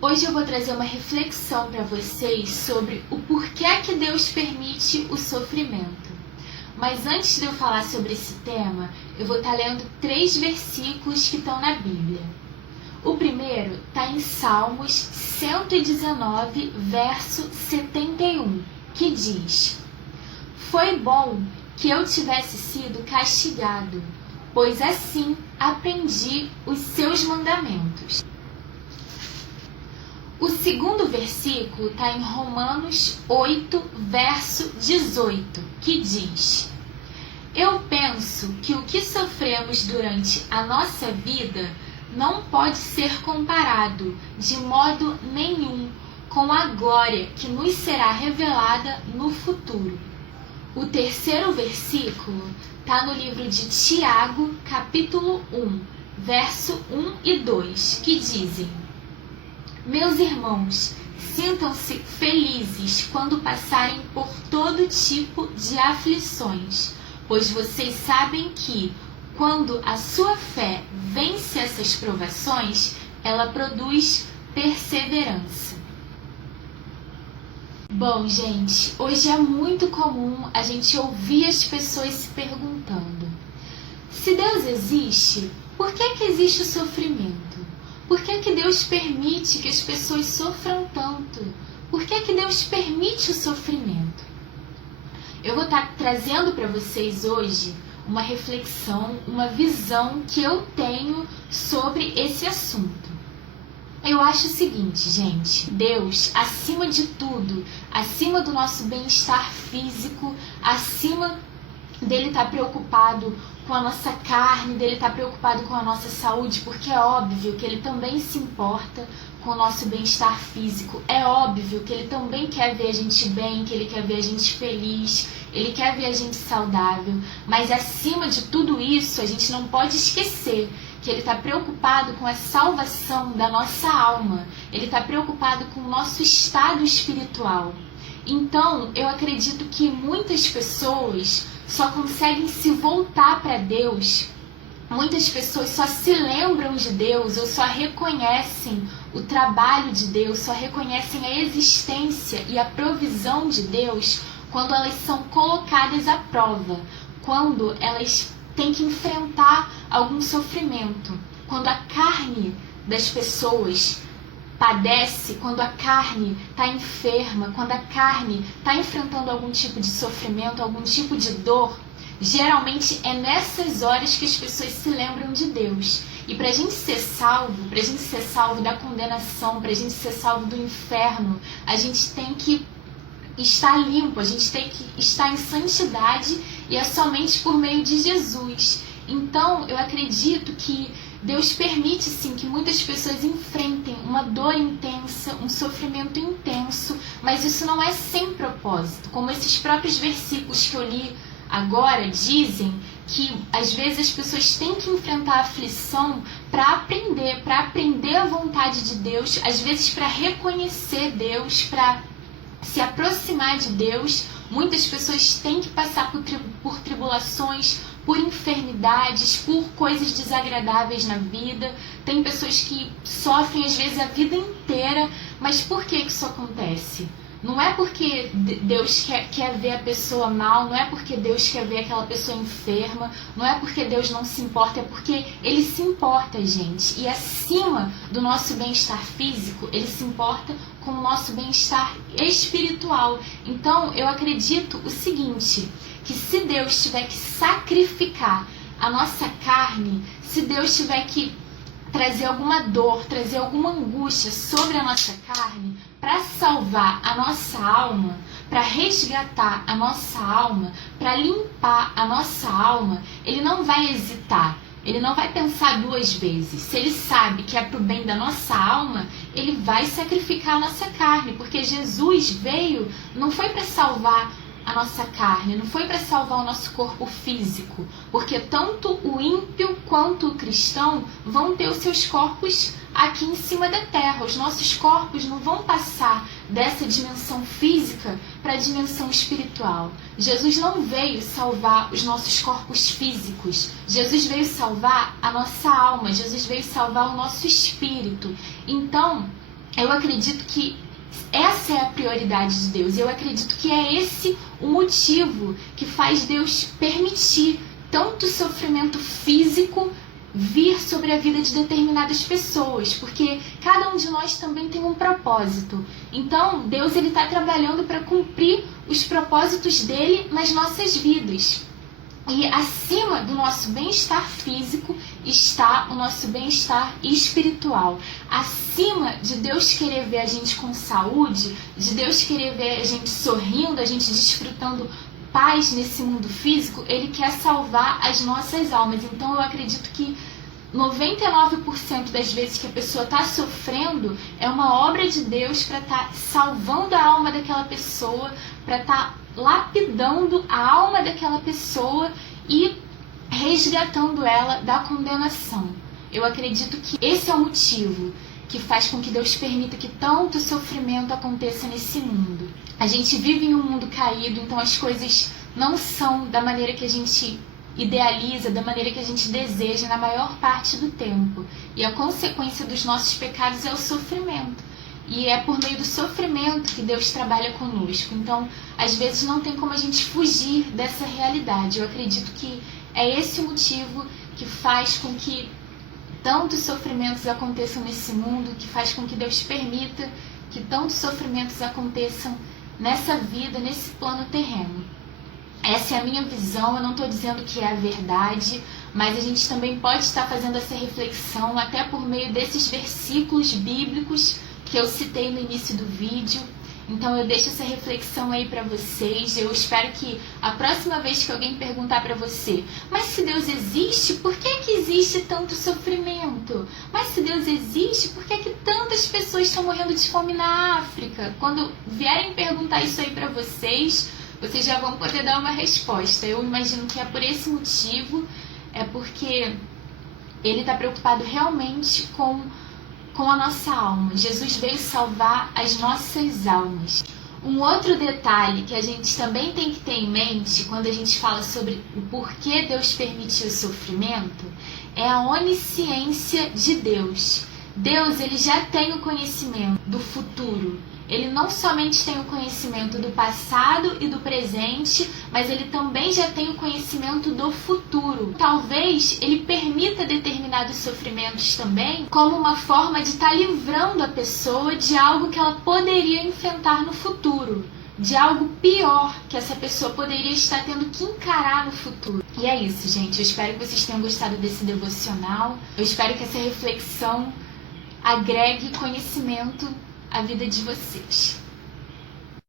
Hoje eu vou trazer uma reflexão para vocês sobre o porquê que Deus permite o sofrimento. Mas antes de eu falar sobre esse tema, eu vou estar lendo 3 versículos que estão na Bíblia. O primeiro está em Salmos 119, verso 71, que diz: "Foi bom que eu tivesse sido castigado, pois assim aprendi os seus mandamentos." O segundo versículo está em Romanos 8, verso 18, que diz: "Eu penso que o que sofremos durante a nossa vida não pode ser comparado de modo nenhum com a glória que nos será revelada no futuro." O terceiro versículo está no livro de Tiago, capítulo 1, verso 1 e 2, que dizem: "Meus irmãos, sintam-se felizes quando passarem por todo tipo de aflições, pois vocês sabem que, quando a sua fé vence essas provações, ela produz perseverança." Bom, gente, hoje é muito comum a gente ouvir as pessoas se perguntando: se Deus existe, por que existe o sofrimento? Por que Deus permite que as pessoas sofram tanto? Por que Deus permite o sofrimento? Eu vou estar trazendo para vocês hoje uma reflexão, uma visão que eu tenho sobre esse assunto. Eu acho o seguinte, gente: Deus, acima de tudo, acima do nosso bem-estar físico, acima dele estar preocupado com a nossa carne, dele estar preocupado com a nossa saúde, porque é óbvio que ele também se importa com o nosso bem-estar físico. É óbvio que ele também quer ver a gente bem, que ele quer ver a gente feliz, ele quer ver a gente saudável. Mas acima de tudo isso, a gente não pode esquecer que ele está preocupado com a salvação da nossa alma. Ele está preocupado com o nosso estado espiritual. Então, eu acredito que muitas pessoas só conseguem se voltar para Deus, muitas pessoas só se lembram de Deus ou só reconhecem o trabalho de Deus, só reconhecem a existência e a provisão de Deus quando elas são colocadas à prova, quando elas têm que enfrentar algum sofrimento, quando a carne das pessoas padece, quando a carne está enferma, quando a carne está enfrentando algum tipo de sofrimento, algum tipo de dor. Geralmente é nessas horas que as pessoas se lembram de Deus. E para a gente ser salvo da condenação, para a gente ser salvo do inferno, a gente tem que estar limpo, a gente tem que estar em santidade, e é somente por meio de Jesus. Então eu acredito que Deus permite sim que muitas pessoas enfrentem uma dor intensa, um sofrimento intenso, mas isso não é sem propósito. Como esses próprios versículos que eu li agora dizem, que às vezes as pessoas têm que enfrentar a aflição para aprender a vontade de Deus, às vezes para reconhecer Deus, para se aproximar de Deus. Muitas pessoas têm que passar por tribulações, por enfermidades, por coisas desagradáveis na vida. Tem pessoas que sofrem às vezes a vida inteira. Mas por que isso acontece? Não é porque Deus quer ver a pessoa mal, não é porque Deus quer ver aquela pessoa enferma, não é porque Deus não se importa, é porque Ele se importa, gente. E acima do nosso bem-estar físico, Ele se importa com o nosso bem-estar espiritual. Então, eu acredito o seguinte, que se Deus tiver que sacrificar a nossa carne, se Deus tiver que trazer alguma dor, trazer alguma angústia sobre a nossa carne, para salvar a nossa alma, para resgatar a nossa alma, para limpar a nossa alma, Ele não vai hesitar, Ele não vai pensar 2 vezes. Se Ele sabe que é para o bem da nossa alma, Ele vai sacrificar a nossa carne, porque Jesus veio, não foi para salvar a nossa carne, não foi para salvar o nosso corpo físico, porque tanto o ímpio quanto o cristão vão ter os seus corpos aqui em cima da terra. Os nossos corpos não vão passar dessa dimensão física para a dimensão espiritual. Jesus não veio salvar os nossos corpos físicos. Jesus veio salvar a nossa alma. Jesus veio salvar o nosso espírito. Então, eu acredito que essa é a prioridade de Deus. Eu acredito que é esse o motivo que faz Deus permitir tanto sofrimento físico vir sobre a vida de determinadas pessoas, porque cada um de nós também tem um propósito. Então, Deus está trabalhando para cumprir os propósitos dele nas nossas vidas. E acima do nosso bem-estar físico está o nosso bem-estar espiritual. Acima de Deus querer ver a gente com saúde, de Deus querer ver a gente sorrindo, a gente desfrutando paz nesse mundo físico, Ele quer salvar as nossas almas. Então eu acredito que 99% das vezes que a pessoa está sofrendo é uma obra de Deus para estar salvando a alma daquela pessoa, para estar lapidando a alma daquela pessoa e resgatando ela da condenação. Eu acredito que esse é o motivo que faz com que Deus permita que tanto sofrimento aconteça nesse mundo. A gente vive em um mundo caído, então as coisas não são da maneira que a gente idealiza, da maneira que a gente deseja na maior parte do tempo. E a consequência dos nossos pecados é o sofrimento. E é por meio do sofrimento que Deus trabalha conosco. Então, às vezes não tem como a gente fugir dessa realidade. Eu acredito que é esse o motivo que faz com que tantos sofrimentos aconteçam nesse mundo, que faz com que Deus permita que tantos sofrimentos aconteçam nessa vida, nesse plano terreno. Essa é a minha visão, eu não estou dizendo que é a verdade, mas a gente também pode estar fazendo essa reflexão até por meio desses versículos bíblicos que eu citei no início do vídeo. Então eu deixo essa reflexão aí para vocês. Eu espero que a próxima vez que alguém perguntar para você: mas se Deus existe, por que existe tanto sofrimento? Mas se Deus existe, por que tantas pessoas estão morrendo de fome na África? Quando vierem perguntar isso aí para vocês, vocês já vão poder dar uma resposta. Eu imagino que é por esse motivo, é porque Ele está preocupado realmente com a nossa alma. Jesus veio salvar as nossas almas. Um outro detalhe que a gente também tem que ter em mente quando a gente fala sobre o porquê Deus permitiu o sofrimento é a onisciência de Deus. Deus, ele já tem o conhecimento do futuro. Ele não somente tem o conhecimento do passado e do presente, mas ele também já tem o conhecimento do futuro. Talvez ele permita determinados sofrimentos também como uma forma de estar livrando a pessoa de algo que ela poderia enfrentar no futuro, de algo pior que essa pessoa poderia estar tendo que encarar no futuro. E é isso, gente. Eu espero que vocês tenham gostado desse devocional. Eu espero que essa reflexão agregue conhecimento a vida de vocês.